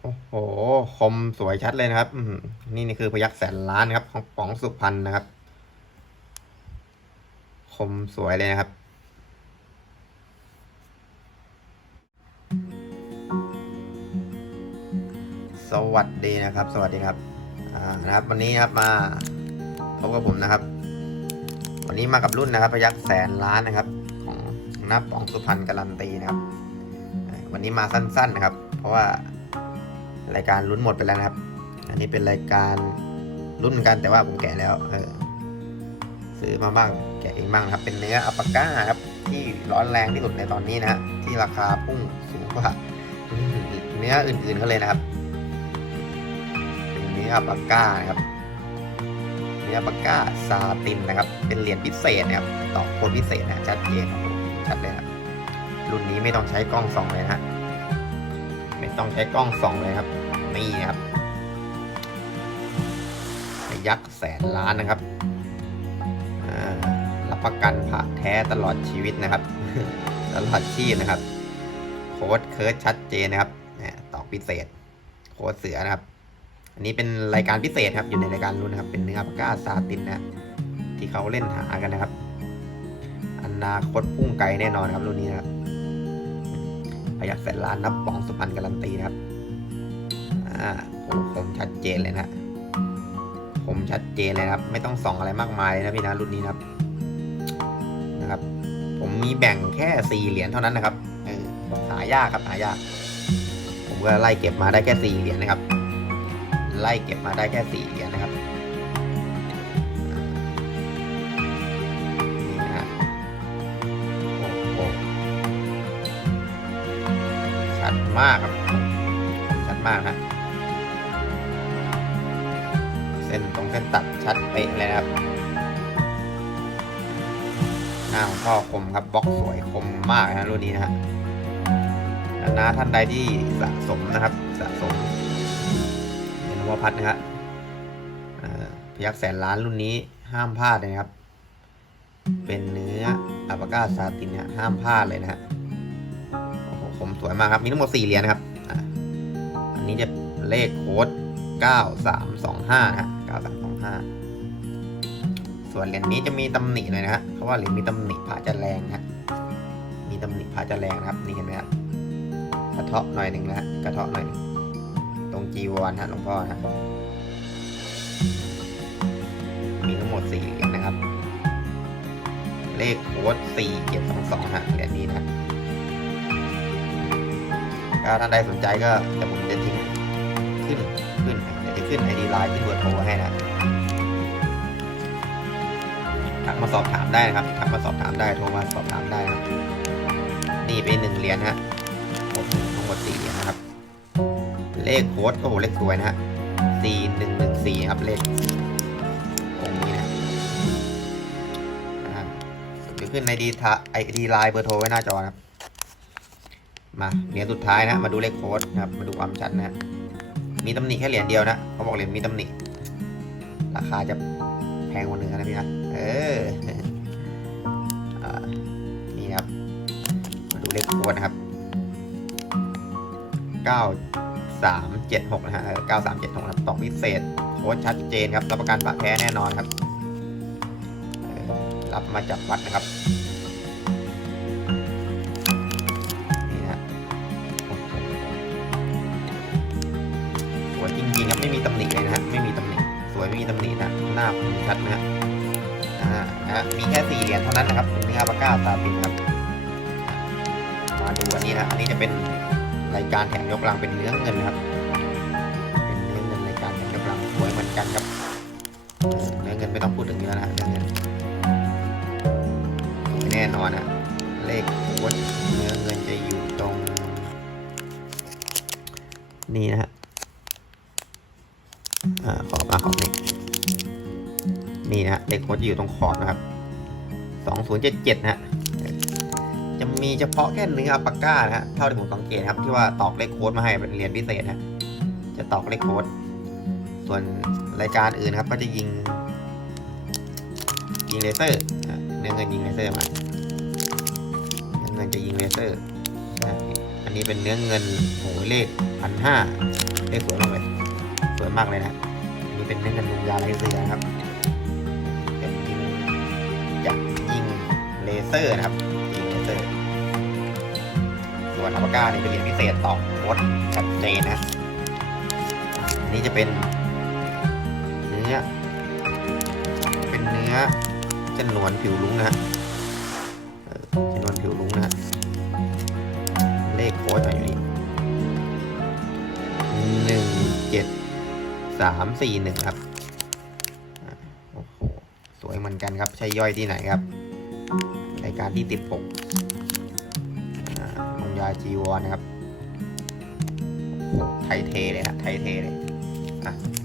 โอ้โห คมสวยชัดเลยนะครับ นี่นี่คือพยักแสนล้านครับ ของป๋องสุพรรณนะครับ คมสวยเลยนะครับสวัสดีนะครับ สวัสดีครับ อ่า นะครับ วันนี้ครับมาพบกับผมนะครับ วันนี้มากับรุ่นนะครับ พยักแสนล้านนะครับ ของหน้าป๋องสุพรรณการันตีนะครับ วันนี้มาสั้นๆนะครับ เพราะว่า รายการลุ้นหมดไปแล้วนะครับ อันนี้เป็นรายการรุ่นเหมือนกันแต่ว่าผมแกะแล้ว เออ ซื้อมาบ้างแกะเองบ้างครับ เป็นเนื้ออัปปาก้าครับ ที่ร้อนแรงที่สุดในตอนนี้นะฮะที่ราคาพุ่งสูงกว่าเนื้ออื่นๆเขาเลยนะครับเนื้ออัปปาก้านะครับเนื้ออัปาก้าซาตินนะครับ เป็นเหรียญพิเศษนะครับต่อคนพิเศษนะชัดเจนครับผมชัดเลยครับ รุ่นนี้ไม่ต้องใช้กล้องส่องเลยนะฮะ ไม่ต้องใช้กล้องส่องเลยครับ นี่นะครับยักแสนล้านนะครับรับประกันผ่าแท้ตลอดชีวิตนะครับ ตลอดชีพนะครับ โค้ดเคิร์ดชัดเจนนะครับเนี่ยตอกพิเศษ โค้ดเสือนะครับ อันนี้เป็นรายการพิเศษครับอยู่ในรายการรุ่นนะครับ เป็นเนื้อปากกาซาตินนะที่เขาเล่นหากันนะครับอนาคตพุ่งไกลแน่นอนครับรุ่นนี้นะครับพยักแสนล้านนับปองสุพรรณการันตีนะครับ อ่าโอ้คมชัดเจนเลยนะคมชัดเจนเลยครับ ไม่ต้องส่องอะไรมากมายนะพี่นะรุ่นนี้นะครับนะครับ ผมมีแบ่งแค่สี่เหรียญเท่านั้นนะครับหายากครับหายาก ผมก็ไล่เก็บมาได้แค่สี่เหรียญนะครับ ไล่เก็บมาได้แค่สี่เหรียญนะครับนี่ฮะโอ้โหชัดมากครับชัดมากนะ เส้นตรงเส้นตัดชัดเป๊ะเลยนะครับหน้าของพ่อคมครับบล็อกสวยคมมากนะรุ่นนี้นะฮะแล้วนะท่านใดที่สะสมนะครับ สะสมเนวพัฒน์นะฮะเอ่อพยักแสนล้านรุ่นนี้ห้ามพลาดเลยนะครับ เป็นเนื้ออัปปาก้าซาตินเนี่ยห้ามพลาดเลยนะฮะโอ้โหผมสวยมากครับ มีทั้งหมด4เหรียญนะครับ อันนี้จะเลขโค้ด9325นะฮะ 9325 ส่วนเหรียญนี้จะมีตำหนิหน่อยนะฮะเพราะว่าเหรียญมีตำหนิพระจะแรงนะฮะมีตำหนิพระจะแรงนะครับนี่เห็นไหมครับกระเทาะหน่อยหนึ่งนะฮะกระเทาะหน่อยหนึ่งตรงจีวรฮะหลวงพ่อนะฮะมีทั้งหมด4เหรียญนะครับ เลขโค้ด4722ฮะเหรียญนี้นะถ้าท่านใดสนใจก็เดี๋ยวผมจะทิ้งขึ้นขึ้น จะขึ้นไอดีไลน์ขึ้นเบอร์โทรให้นะทักมาสอบถามได้นะครับทักมาสอบถามได้โทรมาสอบถามได้นะครับ นี่เป็นหนึ่งเหรียญฮะผมทั้งหมดสี่เหรียญนะครับ เลขโค้ดก็ผมเลขสวยนะฮะสี่หนึ่งหนึ่งสี่ครับเลของนี้นะเดี๋ยวขึ้นไอดีทาไอดีไลน์เบอร์โทรไว้หน้าจอนะครับ มาเหรียญสุดท้ายนะ มาดูเลขโค้ดนะครับ มาดูความชัดนะ มีตำหนิแค่เหรียญเดียวนะเขาบอกเหรียญมีตำหนิราคาจะแพงกว่าเนื้อนะพี่นะเอออ่านี่ครับมาดูเลขค้ดนะครับ9376นะฮะเออ9376นะครับตอกพิเศษโค้ดชัดเจนครับรับประกันปะแท้แน่นอนครับเออรับมาจากวัดนะครับ มีตำหนินะหน้าคมชัดนะฮะอ่านะฮะมีแค่สี่เหรียญเท่านั้นนะครับเป็นเนื้อปาก้าซาตินครับ มาดูอันนี้นะอันนี้จะเป็นรายการแข่งยกลังเป็นเนื้อเงินครับ เป็นเนื้อเงินรายการแข่งยกลังสวยเหมือนกันครับเนื้อเงินไม่ต้องพูดถึงเนื้อนะฮะเนื้อเงินแน่นอนนะเลขโค้ดเนื้อเงินจะอยู่ตรง นี่นะฮะ นี่นะฮะเลขโค้ดจะอยู่ตรงขอบนะครับสองศูนย์เจ็ดเจ็ดนะฮะจะมีเฉพาะแค่เนื้ออัปาก้านะฮะเท่าที่ผมสังเกตครับที่ว่าตอกเลขโค้ดมาให้เป็นเหรียญพิเศษนะฮะจะตอกเลขโค้ดส่วนรายการอื่นครับก็จะยิง ยิงเลเซอร์อะเนื้อเงินยิงเลเซอร์มาเงินจะยิงเลเซอร์อันนี้เป็นเนื้อเงินโหเลขพันห้าเลขสวยมากเลยสวยมากเลยนะอันนี้เป็นเนื้อเงินลุงยาไรเสือนะครับ เลเซอร์นะครับยิงเลเซอร์ ส่วนอัลปาก้านี่เป็นเหรียญพิเศษต่อโค้ดชัดเจนนะนนี้จะเป็นเนื้อ เป็นเนื้อจนวนผิวลุงนะจนวนผิวลุงนะ เลขโค้ดอยู่นี่หนึ่งเจ็ดสามสี่หนึ่งครับโอ้โห สวยเหมือนกันครับ ใช้ย่อยที่ไหนครับ รายการที่ติดปกอ่าลงยาจีวรนะครับ ไทยเทเลยฮะไทยเทเลย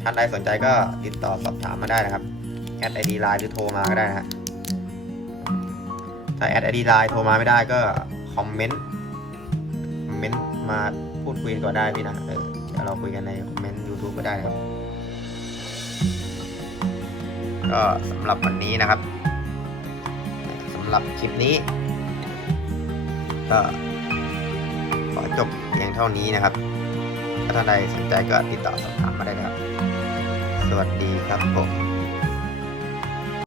ท่านใดสนใจก็ติดต่อสอบถามมาได้นะครับ แอดไอดีไลน์หรือโทรมาก็ได้นะฮะถ้าแอดไอดีไลน์โทรมาไม่ได้ก็คอมเมนต์ คอมเมนต์มาพูดคุยกันก็ได้พี่นะ เออเดี๋ยวเราคุยกันในคอมเมนต์ YouTube ก็ได้ครับ ก็สำหรับวันนี้นะครับ หรับคลิปนี้ ก็ขอจบเพียงเท่านี้นะครับ ถ้าท่านใดสนใจก็ติดต่อสอบถามมาได้นะครับ สวัสดีครับผม